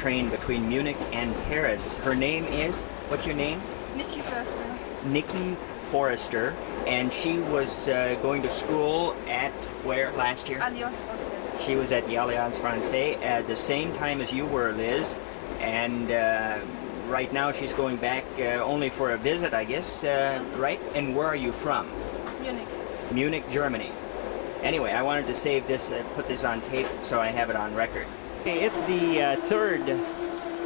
train between Munich and Paris. Her name is, what's your name? Nikki Forster. Nikki Forrester, and she was going to school at where last year? Alliance Française. She was at the Alliance Française at the same time as you were, Liz, and right now she's going back only for a visit, I guess, right? And where are you from? Munich. Munich, Germany. Anyway, I wanted to save this, put this on tape so I have it on record. Okay, it's the 3rd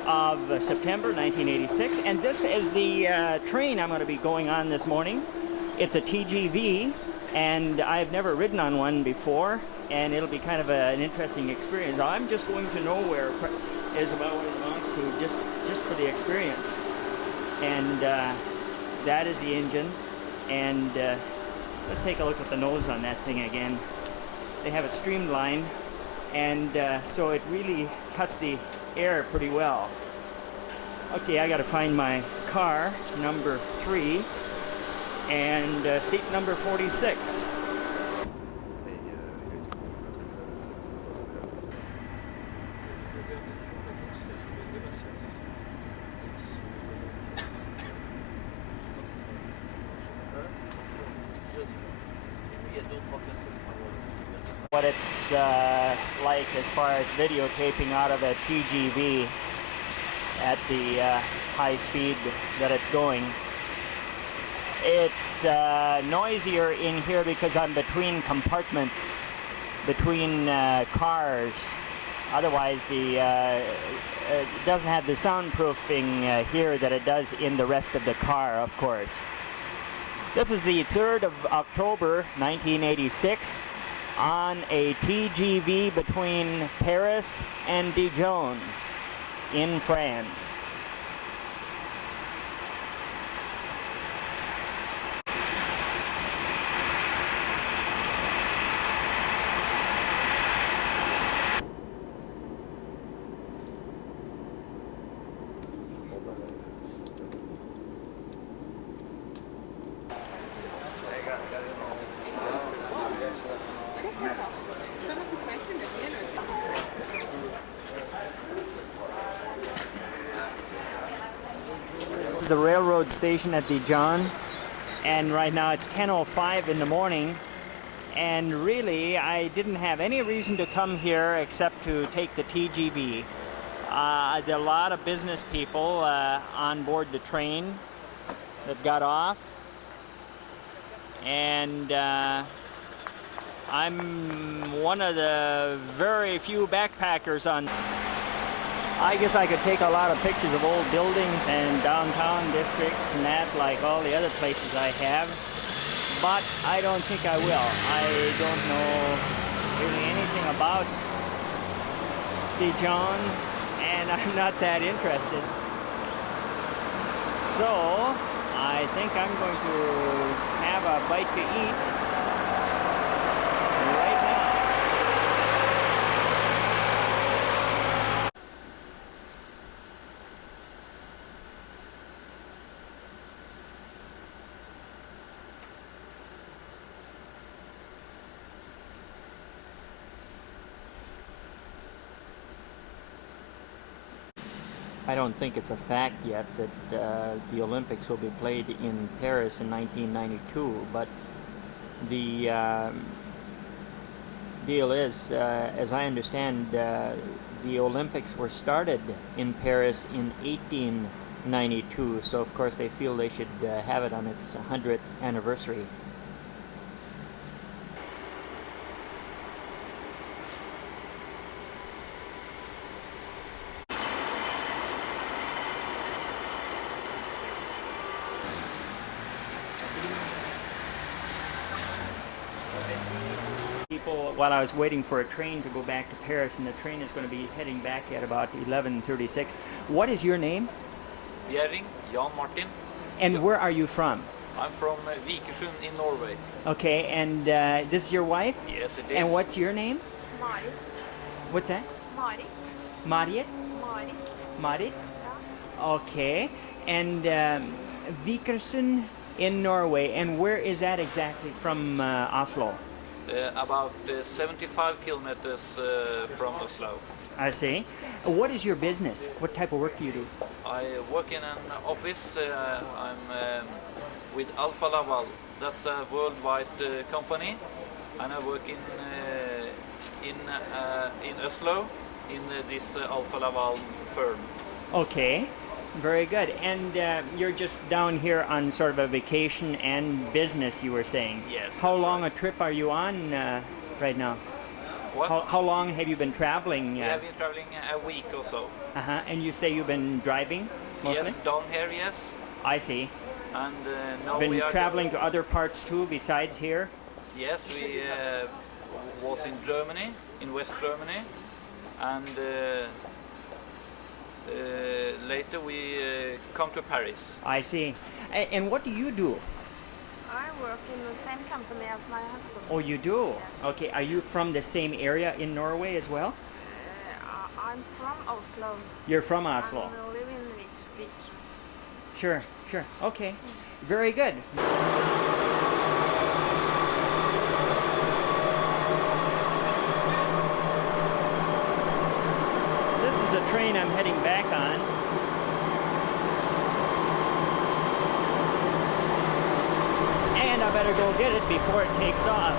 of September 1986, and this is the train I'm going to be going on this morning. It's a TGV, and I've never ridden on one before, and it'll be kind of an interesting experience. I'm just going to nowhere is about what it amounts to, just for the experience. And that is the engine, and let's take a look at the nose on that thing again. They have it streamlined, and so it really cuts the air pretty well. Okay, I gotta find my car, number 3, and seat number 46. What it's like as far as videotaping out of a TGV at the high speed that it's going. It's noisier in here because I'm between compartments, between cars. Otherwise, it doesn't have the soundproofing here that it does in the rest of the car, of course. This is the 3rd of October, 1986, on a TGV between Paris and Dijon in France. This is the railroad station at Dijon, and right now it's 10:05 in the morning, and really I didn't have any reason to come here except to take the TGV. There are a lot of business people on board the train that got off, and I'm one of the very few backpackers on. I guess I could take a lot of pictures of old buildings and downtown districts and that, like all the other places I have, but I don't think I will. I don't know really anything about Dijon, and I'm not that interested. So I think I'm going to have a bite to eat right now. I don't think it's a fact yet that the Olympics will be played in Paris in 1992, but the deal is, as I understand, the Olympics were started in Paris in 1892, so of course they feel they should have it on its 100th anniversary. While I was waiting for a train to go back to Paris, and the train is going to be heading back at about 11:36. What is your name? Bjerring, Jan Martin. And where are you from? I'm from Vikersund in Norway. Okay, and this is your wife? Yes, it is. And what's your name? Marit. What's that? Marit. Marit? Marit. Marit? Yeah. Okay, and Vikersund in Norway, and where is that exactly from Oslo? About 75 kilometers from Oslo. I see. What is your business? What type of work do you do? I work in an office. I'm with Alfa Laval. That's a worldwide company, and I work in Oslo in this Alfa Laval firm. Okay, very good. And you're just down here on sort of a vacation and business, you were saying. Yes, How that's long right. a trip are you on right now? What? How long have you been traveling? We have been traveling a week or so. Uh-huh. And you say you've been driving mostly? Yes, down here, yes. I see. And now Been we are traveling to other parts too besides here? Yes, we was in Germany, in West Germany, and later we come to Paris. I see. And what do you do? I work in the same company as my husband. Oh, you do? Yes. Okay. Are you from the same area in Norway as well? I'm from Oslo. You're from Oslo. I live in Viksjø. Sure, sure. Okay. Very good. This is the train I'm heading back on. And I better go get it before it takes off.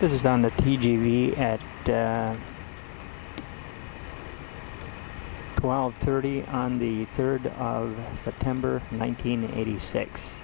This is on the TGV at 12:30 on the 3rd of September 1986.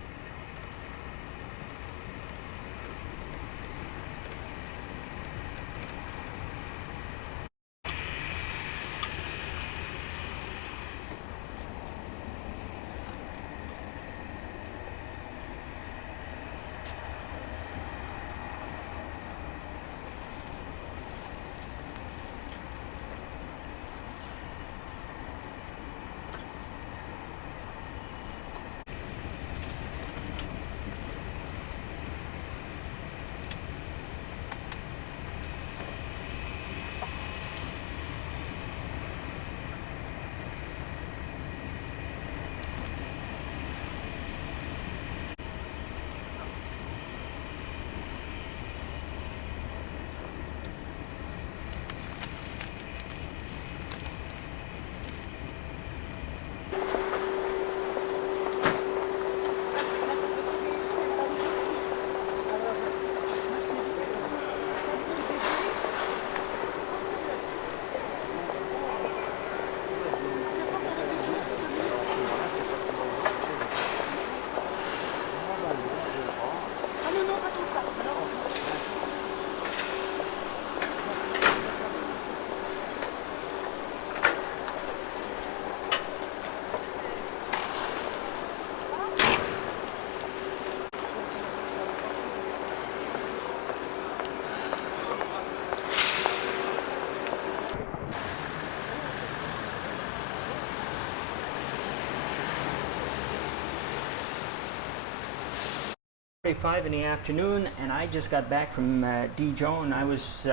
Five in the afternoon, and I just got back from Dijon. I was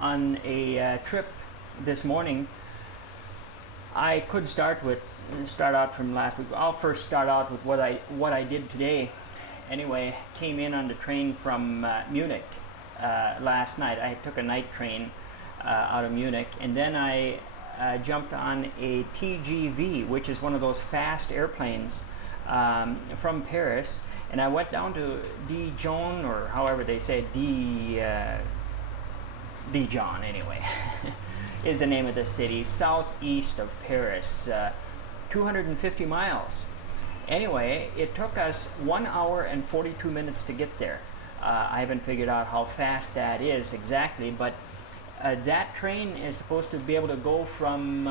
on a trip this morning. I could start out from last week. I'll first start out with what I did today. Anyway, came in on the train from Munich last night. I took a night train out of Munich, and then I jumped on a TGV, which is one of those fast airplanes from Paris. And I went down to Dijon, or however they say, Dijon anyway, is the name of the city, southeast of Paris, 250 miles. Anyway, it took us 1 hour and 42 minutes to get there. I haven't figured out how fast that is exactly, but that train is supposed to be able to go from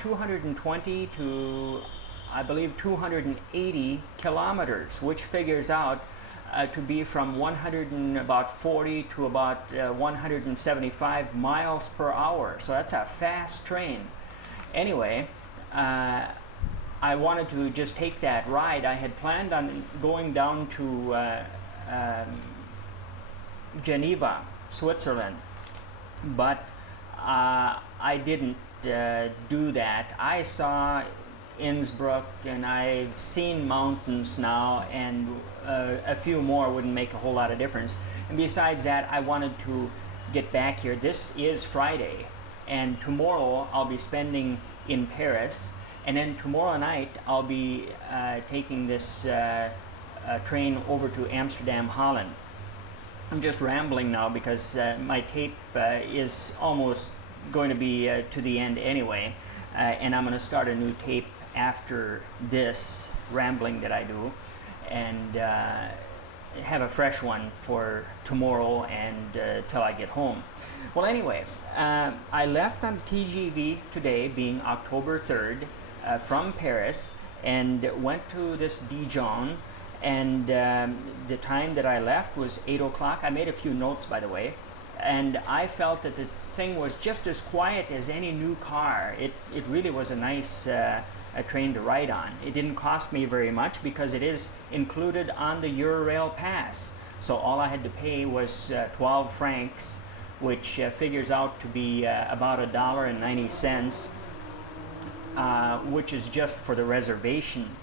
220 to, I believe, 280 kilometers, which figures out to be from 140 to about 175 miles per hour. So that's a fast train. Anyway, I wanted to just take that ride. I had planned on going down to Geneva, Switzerland, but I didn't do that. I saw Innsbruck and I've seen mountains now, and a few more wouldn't make a whole lot of difference. And besides that, I wanted to get back here. This is Friday, and tomorrow I'll be spending in Paris, and then tomorrow night I'll be taking this train over to Amsterdam, Holland. I'm just rambling now because my tape is almost going to be to the end anyway, and I'm going to start a new tape after this rambling that I do, and have a fresh one for tomorrow and till I get home. Well, anyway, I left on TGV today, being October 3rd, from Paris, and went to this Dijon, and the time that I left was 8 o'clock. I made a few notes, by the way, and I felt that the thing was just as quiet as any new car. It really was a nice a train to ride on. It didn't cost me very much because it is included on the Eurail pass. So all I had to pay was 12 francs, which figures out to be about $1.90, which is just for the reservation.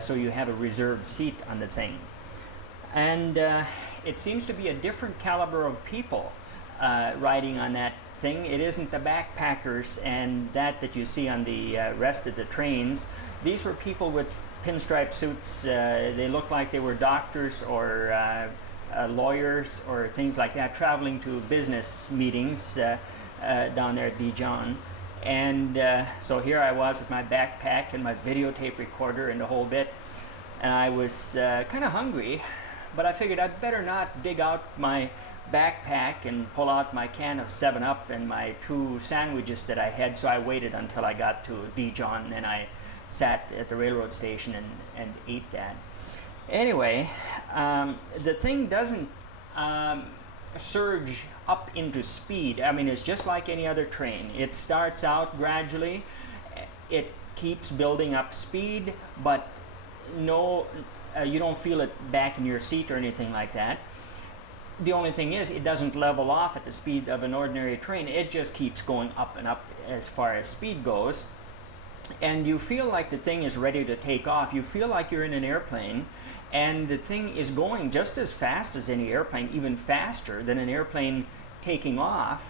So you have a reserved seat on the thing. And it seems to be a different caliber of people riding on that thing. It isn't the backpackers and that you see on the rest of the trains. These were people with pinstripe suits. They looked like they were doctors or lawyers or things like that, traveling to business meetings down there at Dijon. And so here I was with my backpack and my videotape recorder and the whole bit, and I was kind of hungry, but I figured I'd better not dig out my backpack and pull out my can of 7-Up and my 2 sandwiches that I had, so I waited until I got to Dijon, and I sat at the railroad station and ate that. Anyway, the thing doesn't surge up into speed. I mean, it's just like any other train. It starts out gradually, it keeps building up speed, but no, you don't feel it back in your seat or anything like that. The only thing is, it doesn't level off at the speed of an ordinary train. It just keeps going up and up as far as speed goes. And you feel like the thing is ready to take off. You feel like you're in an airplane, and the thing is going just as fast as any airplane, even faster than an airplane taking off.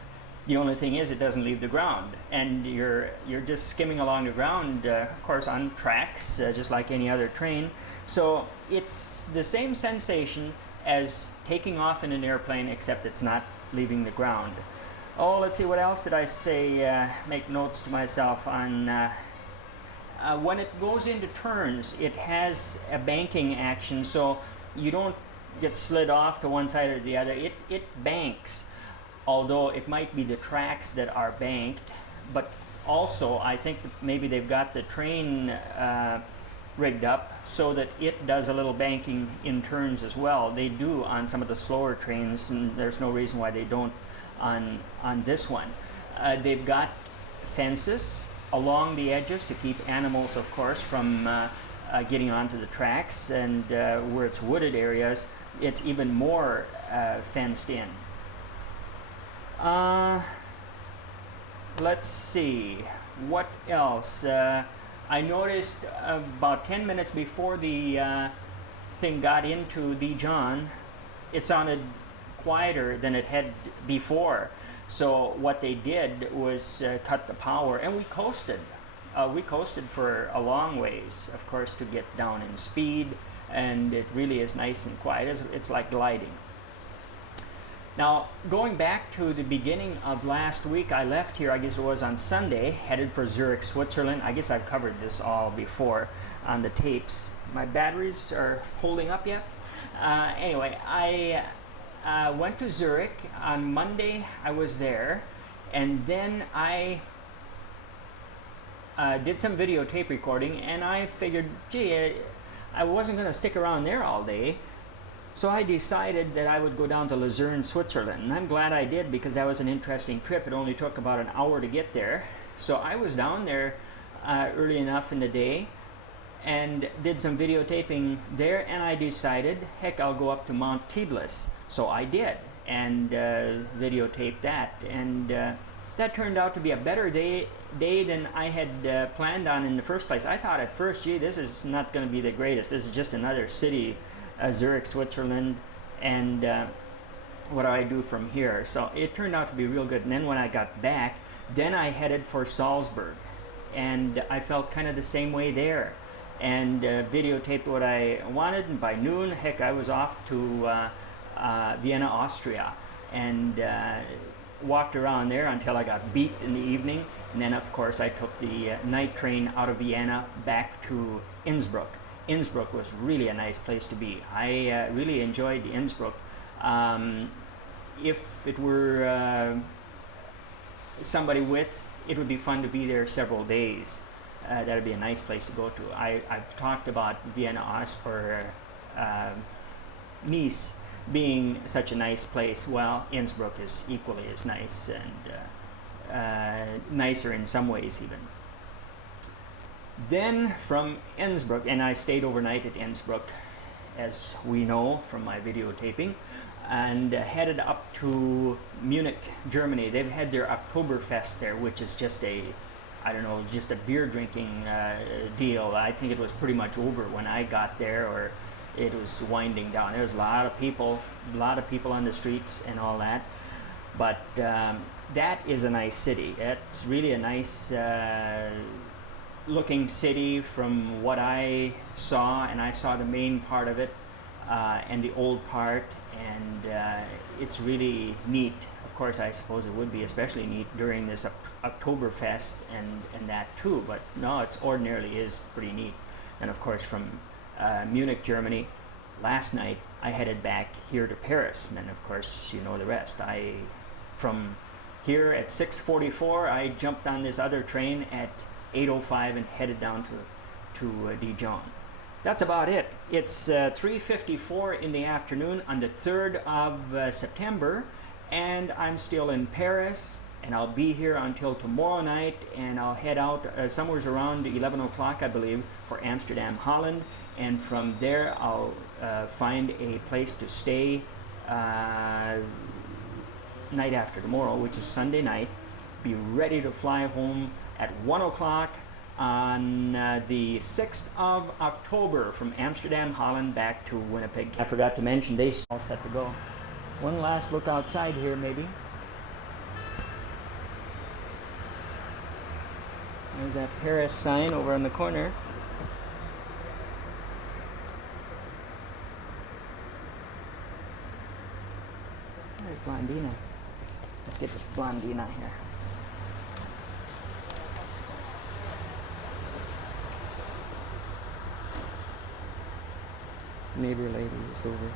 The only thing is, it doesn't leave the ground, and you're just skimming along the ground, of course, on tracks, just like any other train. So it's the same sensation as taking off in an airplane, except it's not leaving the ground. Oh, let's see, what else did I say? Make notes to myself on. When it goes into turns, it has a banking action, so you don't get slid off to one side or the other. It banks, although it might be the tracks that are banked, but also I think that maybe they've got the train rigged up so that it does a little banking in turns as well. They do on some of the slower trains, and there's no reason why they don't on this one. They've got fences along the edges to keep animals, of course, from getting onto the tracks, and where it's wooded areas, it's even more fenced in. Let's see, what else? I noticed about 10 minutes before the thing got into Dijon, it sounded quieter than it had before. So what they did was cut the power, and we coasted. We coasted for a long ways, of course, to get down in speed, and it really is nice and quiet. It's like gliding. Now, going back to the beginning of last week, I left here, I guess it was on Sunday, headed for Zurich, Switzerland. I guess I've covered this all before on the tapes. My batteries are holding up yet? Anyway, I went to Zurich. On Monday, I was there. And then I did some videotape recording, and I figured, gee, I wasn't going to stick around there all day. So I decided that I would go down to Luzern, Switzerland, and I'm glad I did because that was an interesting trip. It only took about an hour to get there. So I was down there early enough in the day and did some videotaping there, and I decided, heck, I'll go up to Mount Tiblis. So I did, and videotaped that, and that turned out to be a better day than I had planned on in the first place. I thought at first, gee, this is not going to be the greatest. This is just another city, Zurich, Switzerland, and what do I do from here? So it turned out to be real good. And then when I got back, then I headed for Salzburg, and I felt kind of the same way there, and videotaped what I wanted. And by noon, heck, I was off to Vienna, Austria, and walked around there until I got beat in the evening. And then, of course, I took the night train out of Vienna back to Innsbruck. Innsbruck was really a nice place to be. I really enjoyed Innsbruck. If it were somebody with, it would be fun to be there several days. That would be a nice place to go to. I've talked about Vienna or Nice being such a nice place. Well, Innsbruck is equally as nice, and nicer in some ways even. Then from Innsbruck, and I stayed overnight at Innsbruck, as we know from my videotaping, and headed up to Munich, Germany. They've had their Oktoberfest there, which is just just a beer drinking deal. I think it was pretty much over when I got there, or it was winding down. There was a lot of people on the streets and all that. But that is a nice city. It's really a nice looking city from what I saw, and I saw the main part of it and the old part, and it's really neat. Of course, I suppose it would be especially neat during this Oktoberfest and that too, but no, it ordinarily is pretty neat. And of course, from Munich, Germany, last night I headed back here to Paris, and of course you know the rest. From here at 6:44, I jumped on this other train at 8:05 and headed down to Dijon. That's about it. It's 3:54 in the afternoon on the 3rd of September, and I'm still in Paris, and I'll be here until tomorrow night, and I'll head out somewhere around 11 o'clock, I believe, for Amsterdam, Holland, and from there I'll find a place to stay night after tomorrow, which is Sunday night. Be ready to fly home at 1 o'clock on the 6th of October from Amsterdam, Holland, back to Winnipeg. I forgot to mention, they all set to go. One last look outside here, maybe. There's that Paris sign over on the corner. There's Blondina. Let's get this Blondina here. Neighbor lady is over.